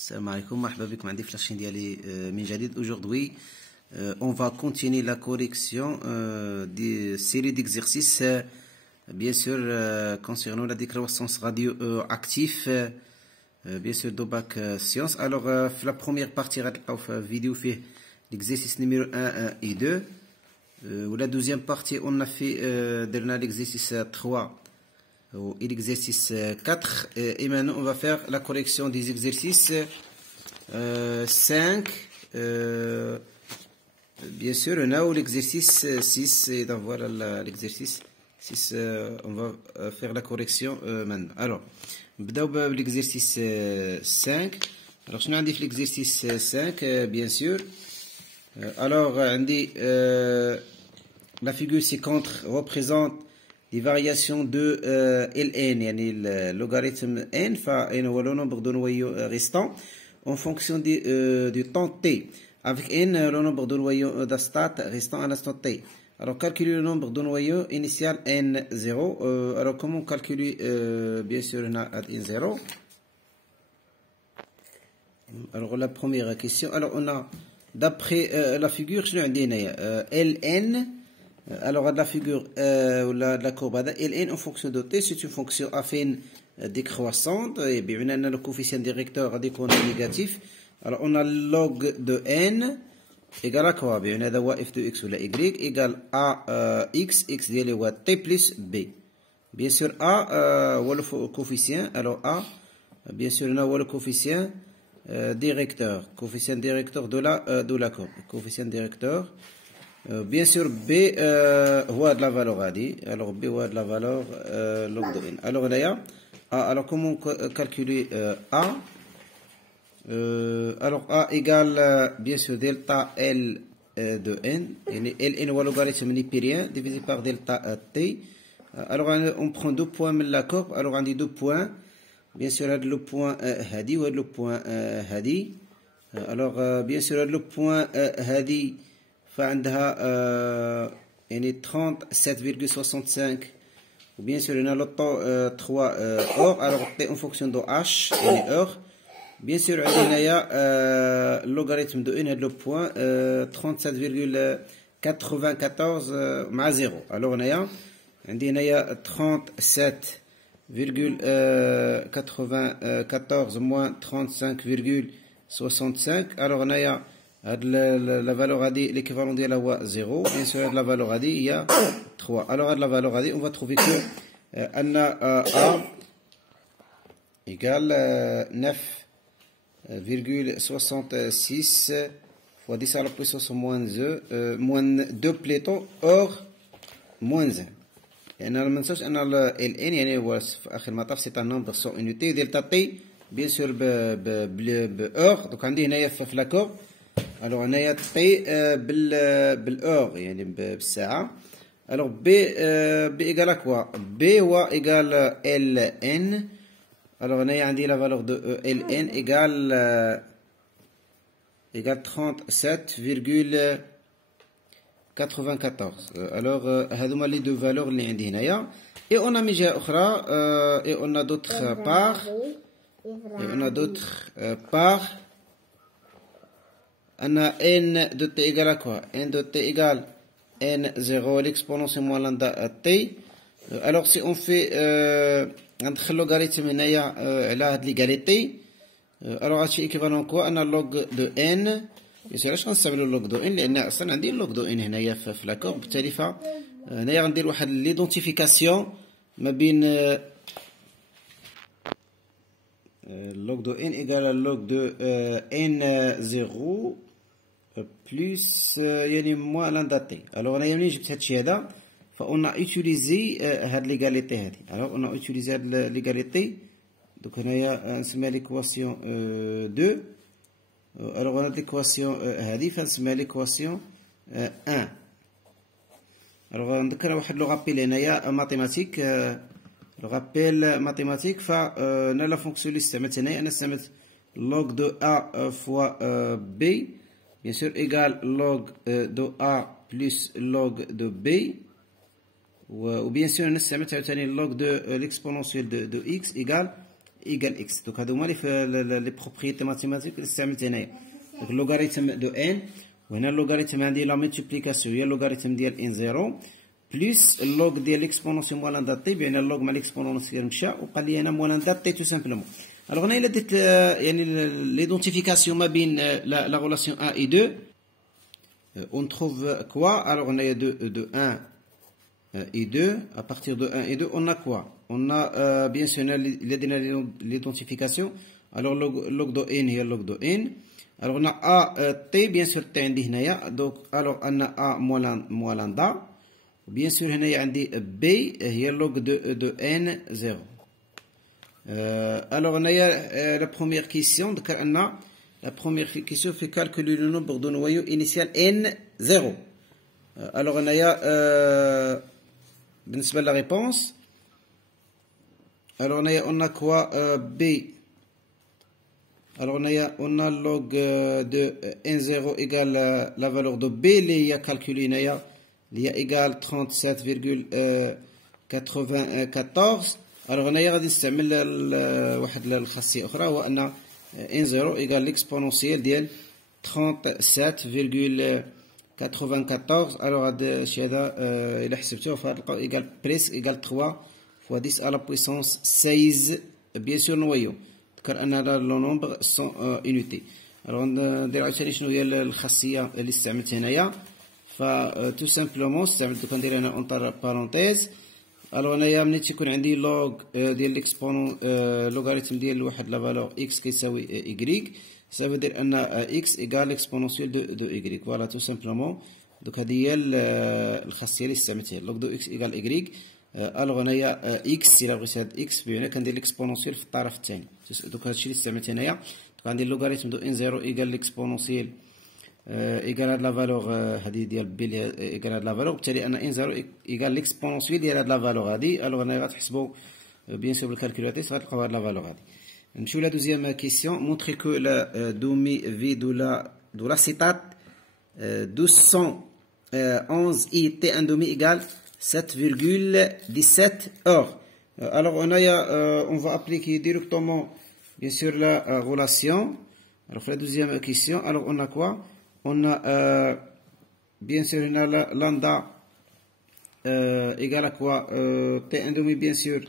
Salam alaikum, marhaba bikum عندي في la chaîne ديالي من جديد. Aujourd'hui, on va continuer la correction des séries d'exercices, bien sûr, concernant la décroissance radioactive, bien sûr, de bac sciences. Alors, la première partie, la vidéo fait l'exercice numéro 1 et 2. Ou la deuxième partie, on a fait l'exercice 3 et l'exercice 4. Et maintenant, on va faire la correction des exercices 5. Bien sûr, on a l'exercice 6. Et donc voilà l'exercice 6. On va faire la correction maintenant. Alors, l'exercice 5. Alors, je vais l'exercice 5, bien sûr. Alors, on dit la figure ci-contre représente des variations de Ln, yani le logarithme n, ou le nombre de noyaux restants en fonction du temps t. Avec n, le nombre de noyaux d'astat restant à l'instant t. Alors, calculer le nombre de noyaux initial n0. Alors, comment calculer, bien sûr, n0? Alors, la première question. Alors, on a, d'après la figure, je l'ai dit, Ln. Alors, la figure ou la courbe Ln en fonction de t, c'est une fonction affine décroissante. Et bien, on a le coefficient directeur négatif. Alors, on a log de n égale à quoi? Bien, on a f de x ou la y égale a x, x égale à t plus b. Bien sûr, a ou le coefficient. Alors, a, bien sûr, on a le coefficient directeur. Coefficient directeur de la courbe. Coefficient directeur. Bien sûr, B voit de la valeur AD. Alors, B voit de la valeur log de n. Alors, là, alors comment calculer A? Alors, A égale, bien sûr, delta L de n. Ln ou logarithme nipérien divisé par delta T. Alors, on prend deux points de la courbe. Alors, on dit deux points. Bien sûr, le point Hadi ou le point Hadi. Alors, bien sûr, le point Hadi. فعندها يعني 37,65 وبيان سور هنا لو 3 اور alors t en fonction de h يعني اور بيان سور عندي هنايا اللوغاريتم دو ان هاد لو بوين 37,94 مع 0 alors هنايا عندي هنايا 37,94 moins 35,65 alors هنايا la valeur AD, l'équivalent de la 0, bien sûr, la valeur AD, il y a 3. Alors, la valeur AD, on va trouver que A égale 9,66 fois 10 à la puissance moins 2 plutôt, or moins 1. Et on a le message, on a le Ln, يعني هو في آخر المطاف c'est un nombre sans unité, delta T, bien sûr, or, donc عندي هنايا في la courbe. Alors, on a T بالheure, يعني بالساعة. Alors, B égale à quoi? B égale Ln. Alors, on a عندي la valeur de Ln égale 37,94. Alors, هذوما les deux valeurs اللي عندي هنايا. Et on a من جهة أخرى, et on a d'autres parts. Et on a d'autres parts. On a n de t égale à quoi? N de t égale n0, l'exponentielle moins lambda t. Alors, si on fait un logarithme à l'égalité, alors c'est équivalent à quoi? On a log de n. Et c'est là que je vais le log de n, parce qu'on a dit log de n هنايا في la courbe. بالتالي هنايا غندير واحد l'identification ما بين log de n égale à log de n0 plus يعني moins lambda t. Alors on a يعني جبت هادشي هذا فon a utilisé هاد l'égalité هادي. Alors on a utilisé هاد l'égalité. Donc هنايا نسميها l'équation 2. Alors on a l'équation هادي فنسميها l'équation 1. Alors نذكر واحد لو رابيل هنايا mathématique. Le rappel mathématique, on a la fonction liste. Maintenant, on a log de A fois B, bien sûr, égale log de A plus log de B. Ou bien sûr, on a log de l'exponentielle de X égale égale x. Donc, les propriétés mathématiques, donc, logarithme de n, on a le logarithme de la multiplication, il y a le logarithme de n0, plus le log de l'exponentielle moins lambda t, bien le log de l'exponentielle mcha, ou pas lié à moins lambda t tout simplement. Alors, on a l'identification la relation 1 et 2. On trouve quoi? Alors, on a de 1 et 2. À partir de 1 et 2, on a quoi? On a bien sûr l'identification. Alors, log de n, il y a log de n. Alors, on a a t, bien sûr, t indiqué. Donc, alors, on a a moins lambda. Bien sûr, on a b, il y a log de n 0. Alors, on a la première question. La première question fait calculer le nombre de noyaux initial n0. Alors, on a la réponse. Alors, on a quoi? B. Alors, on a log de n0 égale la valeur de b. Il y a calculé, il y a égal 37,94. Alors, on a نستعمل واحد الخاصية أخرى هو أن n0 égale l'exponentielle ديال 37,94. Alors, هذا الشيء هذا إلا حسبتوه فغتلقاو égal presque égal 3 fois 10 à la puissance 16 bien sûr noyaux. ذكر أن هذا le nombre sont unités. Alors, ندير عاوتاني شنو هي الخاصية اللي استعملت هنايا. ف tout simplement استعملت كندير هنا entre parenthèses. Alors, هنايا ملي تيكون عندي لوغ ديال ليكسبونون لوغاريتم ديال واحد لا فالور x كيساوي y, ça veut dire ان x égale l'exponentielle de y. Voilà tout simplement. Donc هذه هي الخاصيه اللي استعملتها log de x égale y. alors هنايا x الا بغيت هاد x بينا كندير ليكسبونونسيال في الطرف الثاني. donc هادشي اللي استعملت هنايا. donc عندي لوغاريتم دو n0 égale l'exponentielle égale هاد لا فالور هذه ديال b égale هاد لا فالور. بالتالي ان n0 égale l'exponentielle ديال هاد لا فالور هذه. alors هنايا غتحسبوا bien sûr بالكالكولاتيس غتلقاو هاد لا فالور هذه. نمشيو لا دوزيام كيسيون. montrer que la demi-v de l'acétate 1211 it1 demi égale 7,17 heures. Alors on va appliquer directement bien sûr la relation. Alors la deuxième question. Alors on a quoi? On a bien sûr on a lambda égale à quoi? t1 demi bien sûr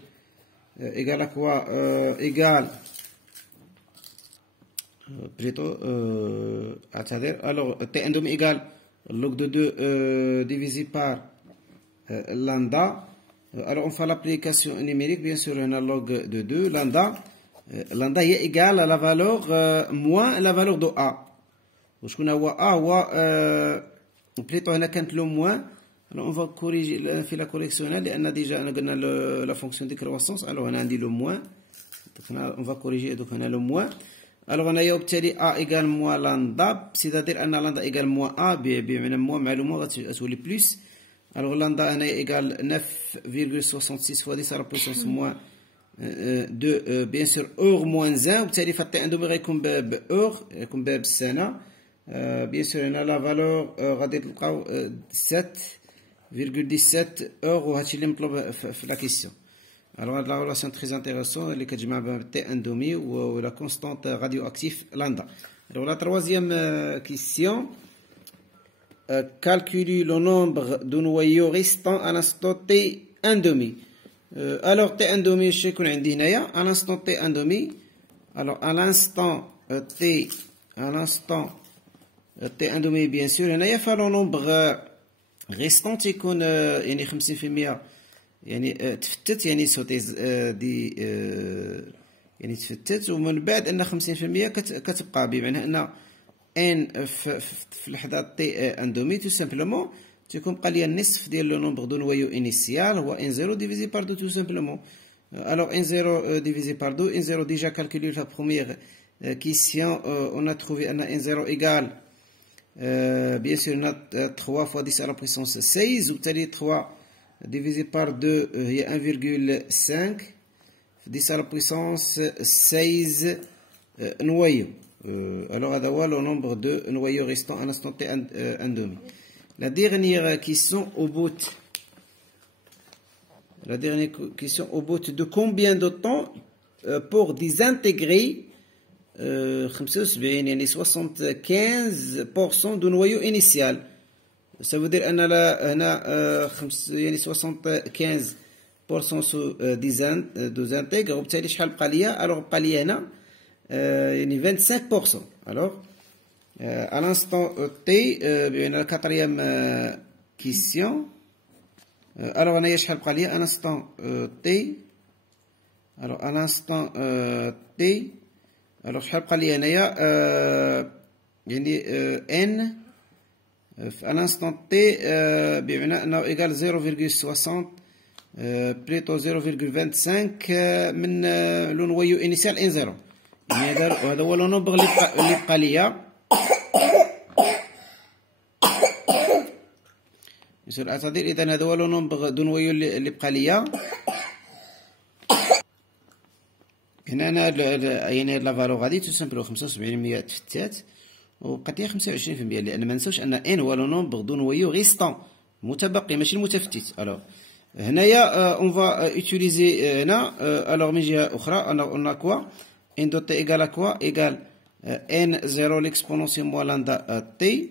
égale à quoi? Égale plutôt alors t1 demi égale log de 2 divisé par lambda. Alors on fait l'application numérique. Bien sûr on a log de 2 lambda. Lambda est égal à la valeur moins la valeur de a. وشكون هو a هو plutôt هنا كانت لو moins. Alors on va corriger في la correction لأن déjà أنا قلنا la fonction de croissance. alors هنا عندي le moins. donc on va corriger donc هنا le moins. alors هنايا وبالتالي a égale moins lambda, c'est-à-dire أن lambda égale moins a بمعنى moins معلومة غتولي plus. alors lambda هنايا égale 9,66 fois 10 à la puissance moins 2 bien sûr heure moins 1. وبالتالي فالتي عندهم غيكون بأور يكون بالسنة. bien sûr هنا la valeur غادي تلقاو 7,17 heures وهادشي اللي مطلوب في la question. Alors, la relation très intéressante, elle est que je m'appelle T1 demi ou la constante radioactive lambda. Alors, la troisième question, calculer le nombre de noyaux restants à l'instant T1 demi. Alors, T1 demi, je sais qu'on a dit à l'instant T1 demi. Alors, à l'instant T1 demi, bien sûr, il y a le nombre restant qui est 50%. يعني تفتت يعني صوتي دي يعني تفتت ومن بعد ان 50% كتبقى بمعنى ان ان في اللحظه تي ان دومي تو سامبلومون تيكون بقى ليا النصف ديال لو نومبر دو نويو انيسيال هو ان 0 ديفيزي بار دو تو سامبلومون. alors ان 0 divisé par 2 ان 0 déjà calculé la première question. on a trouvé ان 0 égale bien sûr on a 3 fois 10 à la puissance 16 وبالتالي 3 divisé par 2 il y a 1,5 10 à la puissance 16 noyaux. alors هذا هو le nombre de noyaux restants à l'instant t 1 demi. La dernière question au bout. La dernière question au bout de combien de temps pour désintégrer 75 يعني 75% du noyau initial. Ça veut dire أن هنا يعني 75% désintègre وبالتالي شحال بقى ليا؟ alors بقى ليا هنا يعني 25%. alors à l'instant t بين la quatrième question. alors هنايا شحال بقى ليا à l'instant t. alors à l'instant t alors شحال بقى ليا هنايا يعني n à l'instant t بمعنى انه ايكال 0,60 بليتو 0,25 من لو نويو انيسيال ان 0. يعني هذا هو لو نومبر اللي بقى ليا. اعتذر اذا هذا هو لو نومبر دو نويو اللي بقى ليا. هنا انا يعني هاد لا فالو غادي تو سامبلو 75% تفتات وبقات لي 25%، لان ما نساوش ان ان هو لو نومبر دو نويو ريستون متبقي ماشي المتفتت. الوغ هنايا اون فا اوتيليزي هنا الوغ من جهه اخرى انا كوا ان دو تي ايكال كوا ايكال ان 0 ليكسبونونسيال موا لاندا تي.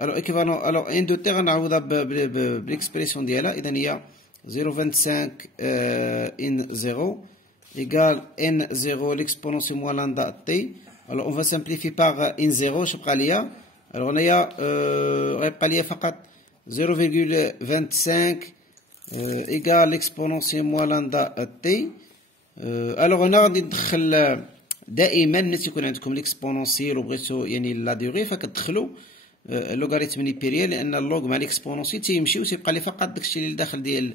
الوغ ايكيفالون الوغ ان دو تي غنعوضها بالاكسبريسيون ديالها. اذا هي 0,25 ان 0 égale n0 l'exponentielle moins lambda t. Alors on va simplifier par n0. je بقى ليا alors هنايا غيبقى ليا فقط 0,25 égale l'exponentielle moins lambda t. alors هنا غادي ندخل دائما ملي تيكون عندكم ليكسبونونسيال وبغيتو يعني لا ديغري فكتدخلوا لوغاريتم نيبيريال، لان اللوغ مع ليكسبونونسيال تيمشي وتيبقى لي فقط داكشي اللي داخل ديال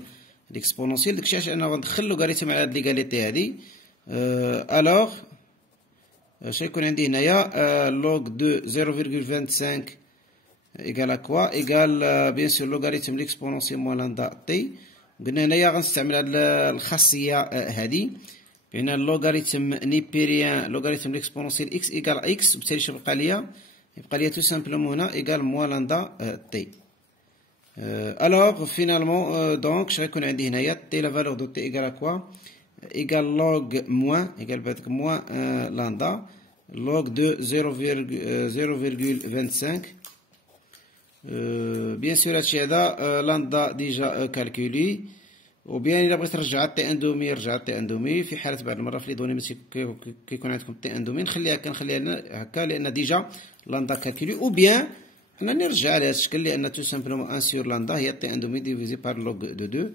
ليكسبونونسيال. داكشي علاش انا غندخل لوغاريتم على هاد ليغاليتي هادي. الوغ اش غيكون عندي هنايا لوغ دو 0,25 ايكال كوا ايكال بيان سور لوغاريتم ليكسبونونسيال موا لاندا تي. قلنا هنايا غنستعمل هاد الخاصيه هادي بان اللوغاريتم نيبيريان لوغاريتم ليكسبونونسيال اكس ايكال اكس، وبالتالي اش يبقى ليا تو سامبلومون هنا ايكال موا لاندا تي. alors finalement donc je غيكون عندي هنايا t la valeur de t égale à quoi égale log moins égale بهذاك moins lambda log de 0,25. bien sûr هادشي هذا lambda déjà calculé، وبيان الا بغيت ترجع تي ان دومي رجع تي ان دومي. في حاله بعض المرات في لي دوني ماشي كيكون عندكم تي ان دومي كنخليها هكا لان ديجا lambda calculé، ou bien أنا نرجع على هذا الشكل لأن تو سامبلومون ان سور لاندا هي تي ان دومي ديفيزي بار لوغ دو 2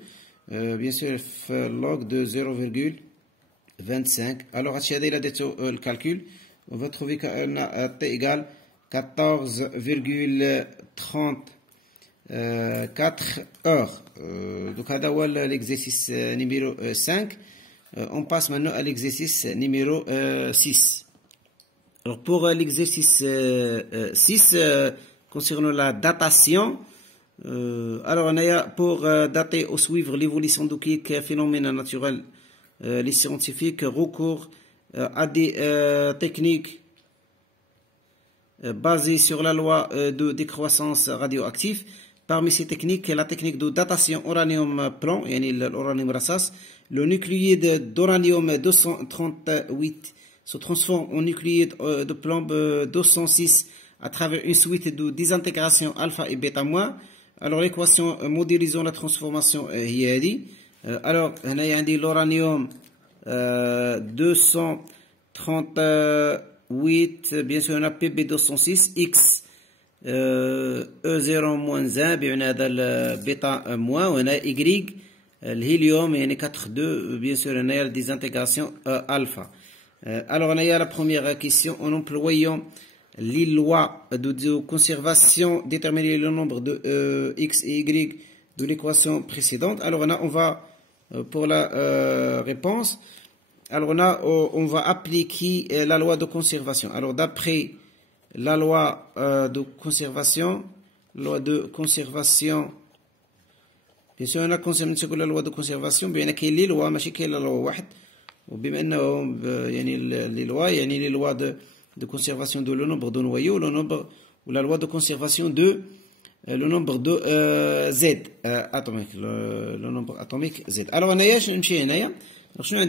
بيان سور في لوغ دو 0,25. الوغ هادشي هذا إلا درتو الكالكول on va trouver qu'un t égale 14,34 heures. donc هذا هو l'exercice numéro 5. on passe maintenant à l'exercice numéro 6. alors pour l'exercice 6 concernant la datation, alors on a pour dater ou suivre l'évolution de quelques phénomènes naturels, les scientifiques recourent à des techniques basées sur la loi de décroissance radioactive. Parmi ces techniques, la technique de datation uranium-plomb, l'uranium racas, le nucléide d'uranium 238 se transforme en nucléide de plomb 206 à travers une suite de désintégration alpha et bêta moins. alors l'équation modélisant la transformation هي هذه. alors هنايا عندي l'uranium 238 bien sûr هنا PB 206 X E0 moins 1 بمعنى هذا البيتا موان، وهنا Y الهيليوم يعني 4 bien sûr هنايا désintégration alpha. alors هنايا la première question en employant les lois de conservation déterminer le nombre de x et y de l'équation précédente. alors on va pour la réponse, alors on va appliquer la loi de conservation. alors d'après la loi de conservation bien sûr هنا كنسميو la loi de conservation بان كاين لي لوا ماشي كاين لا لوا واحد، وبما يعني les lois يعني les lois de conservation de le nombre de noyaux, le nombre ou la loi de conservation de le nombre de Z atomique, le nombre atomique Z. alors هنايا نمشي هنايا Alors, je vais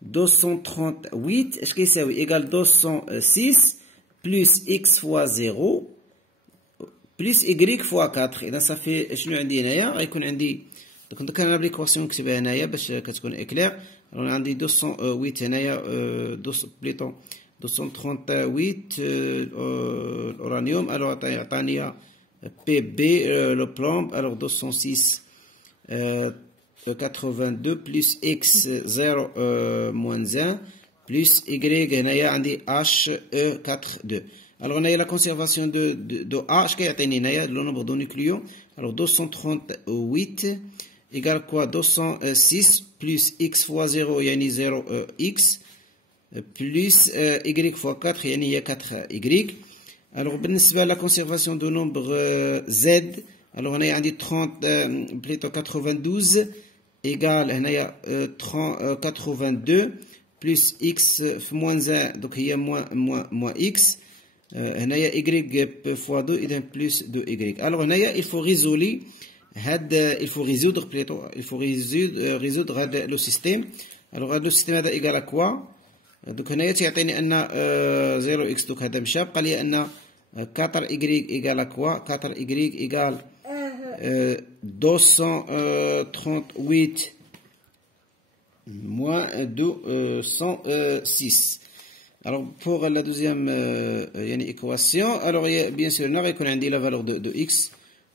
238, est-ce que c'est égal 206 plus x fois 0 plus y fois 4. إذا ça fait شنو عندي هنايا غيكون عندي دونك كان لابليكاسيون نكتبها هنايا باش كتكون اكلير. راه عندي 208 هنايا بليطو 238 الأورانيوم. alors عطاني PB le plomb. alors 206 82 plus x 0 moins 1 plus y هنايا عندي HE42. alors هنايا la conservation de A اش كيعطيني هنايا le nombre de nucléons. alors 238 égale quoi 206 plus x fois 0 يعني 0 x plus y fois 4 يعني هي 4 y. alors بالنسبة la conservation de nombre z alors هنايا عندي 30 plutôt 92 égale هنايا 82 plus x moins 1 donc هي moins x هنايا y fois 2 إذا plus 2y. alors هنايا il faut résoudre il faut résoudre plutôt il faut résoudre هذا le système. alors هذا le système هذا égal à quoi donc هنايا تيعطيني أن 0x donc هذا مشى بقى لي أن 4y égal à quoi 4y égal 238 moins 206. alors pour la deuxième équation alors bien sûr on a la valeur de x.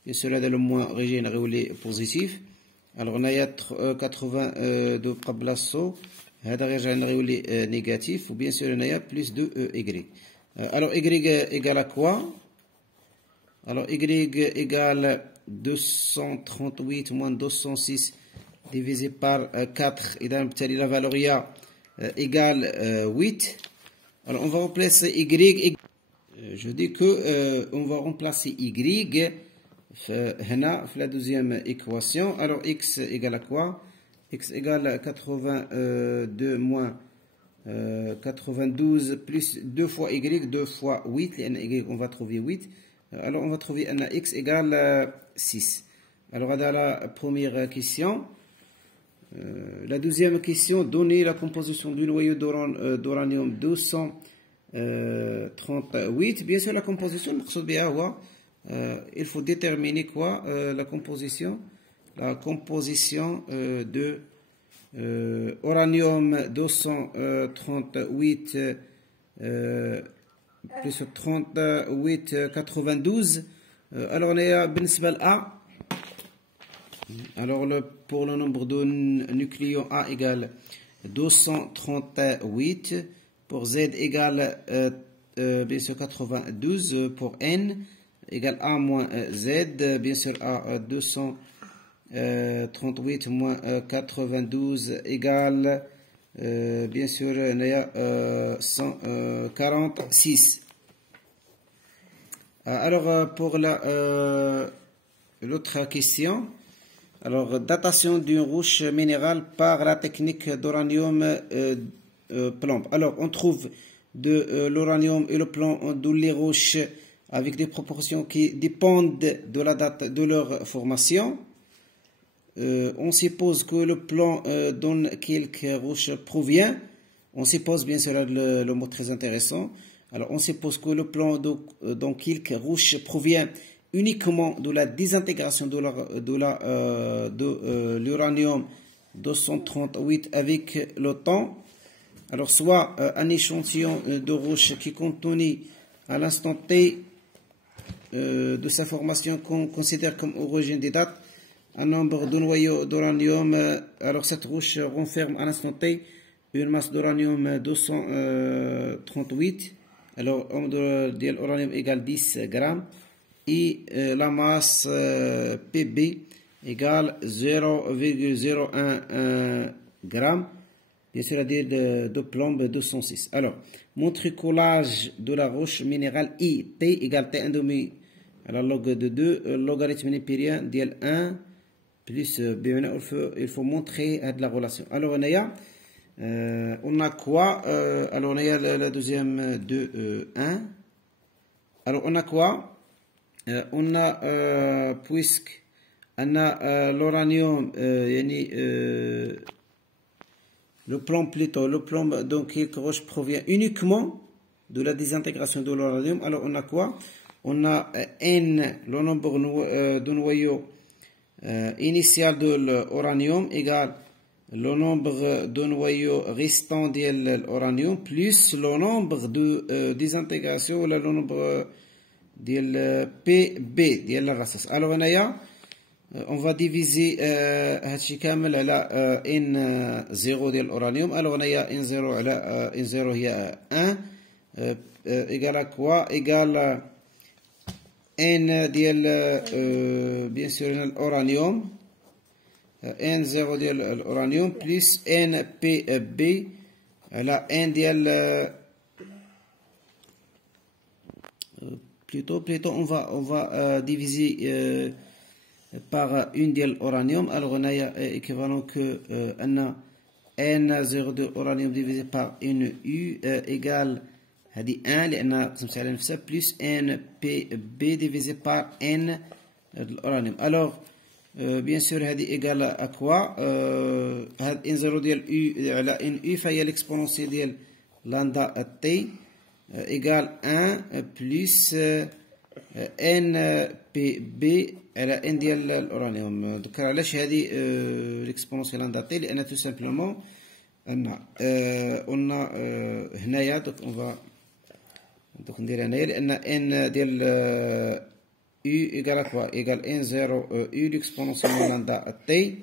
bien sûr هذا le moins origine غيولي positif. alors on a 82 بلاصو هذا غيرجع غيولي négatif و bien sûr on a plus de y. alors y égale à quoi alors y égale 238 moins 206 divisé par 4 إذا بالتالي la valeur égale 8. alors on va remplacer y. je dis que on va remplacer y هنا في la deuxième équation. alors x égale à quoi x égale 82 moins 92 plus 2 fois y 2 fois 8 لأن y on va trouver 8. alors on va trouver un x égale 6. alors هذا la première question. la deuxième question, donner la composition du noyau d'uranium 238. bien sûr la composition المقصود بها هو il faut déterminer quoi la composition de uranium 238 plus 38 92. alors on est بالنسبة ل A. alors pour le nombre de nucléons A égale 238 pour Z égale bien sûr 92 pour N égale A moins Z. bien sûr A 238 moins 92 égale bien sûr 146. alors pour l'autre question. alors datation d'une roche minérale par la technique d'uranium plomb. alors on trouve de l'uranium et le plomb dans les roches avec des proportions qui dépendent de la date de leur formation. on suppose que le plomb dans quelques roches provient. on suppose bien sûr le mot très intéressant. alors on suppose que le plomb dans quelques roches provient uniquement de la désintégration de l'uranium 238 avec le temps. alors soit un échantillon de roche qui contenait à l'instant T de sa formation qu'on considère comme origine des dates un nombre de noyaux d'uranium. alors cette roche renferme à l'instant T une masse d'uranium 238. alors de l'uranium égale 10 grammes et la masse PB égale 0,01 gramme, bien sûr de plomb 206. alors montrer collage de la roche minérale I T égale T1 demi à la log de 2 logarithme népérien d'IL 1 plus B. il faut montrer de la relation. alors on a quoi alors on a la deuxième de 1. alors on a quoi on a puisque l'uranium, le plomb plutôt, le plomb donc qui provient uniquement de la désintégration de l'uranium. Alors on a quoi? On a N, le nombre de noyaux initial de l'uranium égale le nombre de noyaux restants de l'uranium plus le nombre de désintégration ou le nombre de PB de la race. Alors on va diviser هادشي كامل على N0 ديال الأورانيوم. Alors هنايا N0 على N0 هي 1 égale à quoi? Égale N ديال bien sûr الأورانيوم N0 ديال الأورانيوم plus NPB على N ديال plutôt on va diviser par une ديال الأورانيوم. Alors on a équivalent que N0 de l'uranium divisé par une U égale هذه 1 لأنها قسمت على نفسها plus NPB divisé par N de l'uranium. Alors bien sûr هذه égale à quoi? هذا N0 ديال U على N U فهي l'exponentielle ديال lambda T égale 1 plus NPB على N ديال الأورانيوم. ذكر علاش هذه l'exponentielle lambda T لأن tout simplement قلنا هنايا دوك ندير هنايا لأن N ديال U égale à quoi? Égale N0 U l'exponentielle lambda T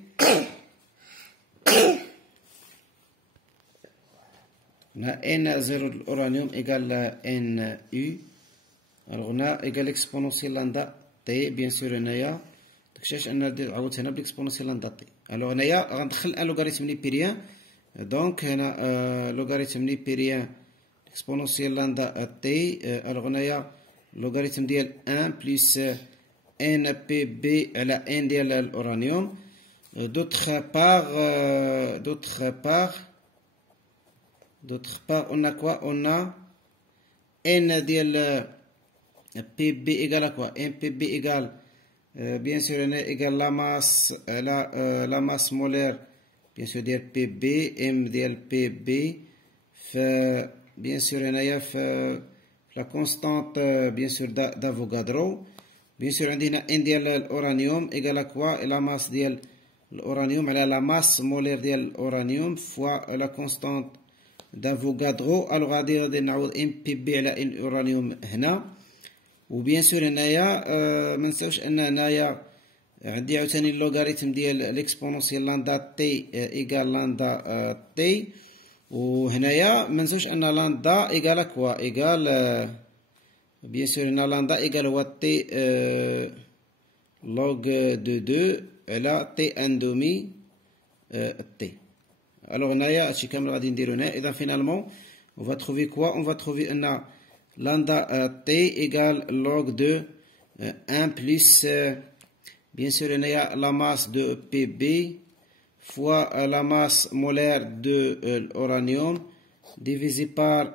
N0 de l'uranium égale NU. Alors on a égale exponentielle lambda T bien sûr هنايا داكشي أنا عاودت هنا بالإكسبونونسيال لامدا T. Alors هنايا غندخل ان لوغاريتم نيبيريان دونك هنا لوغاريتم نيبيريان exponentielle lambda T. Alors هنايا لوغاريتم ديال 1 بلس NPB على N ديال الأورانيوم. D'autre part on a quoi? On a N ديال PB égale à quoi? NPB égale bien sûr égale la masse molaire bien sûr ديال PB M ديال PB bien sûr هنايا la constante bien sûr d'Avogadro. bien sûr عندنا N ديال الأورانيوم égale à quoi? la masse ديال الأورانيوم على la masse molaire ديال الأورانيوم fois la constante d'Avogadro. Alors غادي نعوض MPB على الأورانيوم هنا. وبيان سور هنايا منساوش ان هنايا عندي عاوتاني اللوغاريتم ديال ليكسبونونسيال لاندا تي ايكال لاندا تي. وهنايا منساوش ان لاندا ايكال كوا؟ ايكال بيان سور هنا لاندا ايكال هو تي لوغ دو 2 على تي ان دومي تي. الوغ هنايا هادشي كامل غادي نديرو هنا. اذا فينالمون on va trouver quoi? On va trouver ان lambda T égale log de 1 plus bien sûr la masse de PB fois la masse molaire de l'uranium divisé par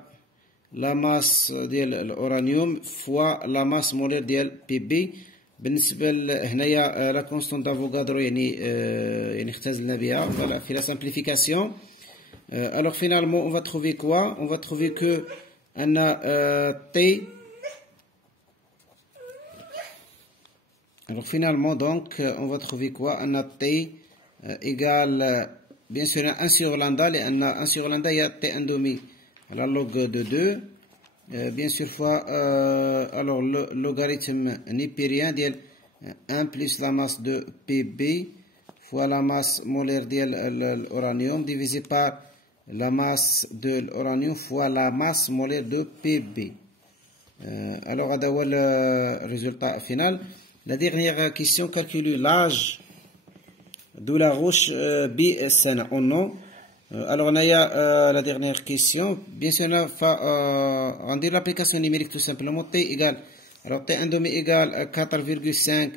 la masse de l'uranium fois la masse molaire de PB. بالنسبة هنايا la constante d'Avogadro يعني اختزلنا بها في la simplification. Alors finalement on va trouver quoi? On va trouver que on a T. Alors finalement donc on va trouver quoi? On a T égale bien sûr 1 sur lambda لأن 1 sur lambda il y a T un demi à la log de 2 bien sûr fois alors le logarithme népérien ديال 1 plus la masse de PB fois la masse molaire ديال l'uranium divisé par la masse de l'uranium fois la masse molaire de PB. Alors, هذا هو le résultat final. La dernière question, calculer l'âge de la roche بالسنة en nom. Alors, on a la dernière question. Bien sûr, on va rendre l'application numérique tout simplement. T égale, alors T1 demi égale 4,5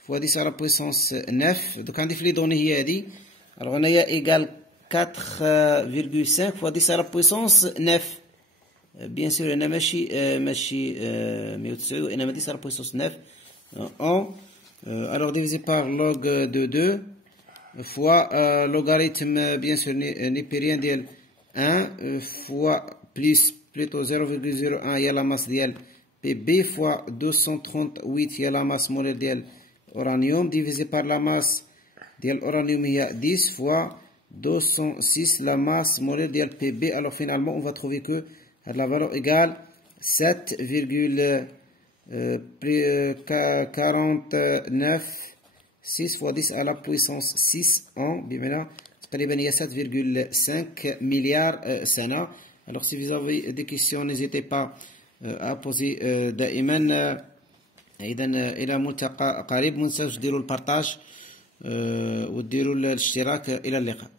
fois 10 à la puissance 9. Donc, on a les données ici. Alors, on a égale 4,5 fois 10 à la puissance 9. Bien sûr, on a ماشي 109 وإنما 10 à la puissance 9 en Alors divisé par log de 2 fois logarithme bien sûr népérien ديال 1 fois plus plutôt 0,01 هي la masse ديال PB fois 238 هي la masse molaire ديال uranium divisé par la masse ديال uranium هي 10 fois 206 la masse molaire ديال PB. Alors finalement on va trouver que la valeur égale 7,49 6 fois 10 à la puissance 6 en بمعنى تقريبا هي 7,5 milliards سنة. Alors si vous avez des questions n'hésitez pas à poser دائما. إذا إلى ملتقى قريب، ما تنساوش ديروا البارطاج وديروا الاشتراك. إلى اللقاء.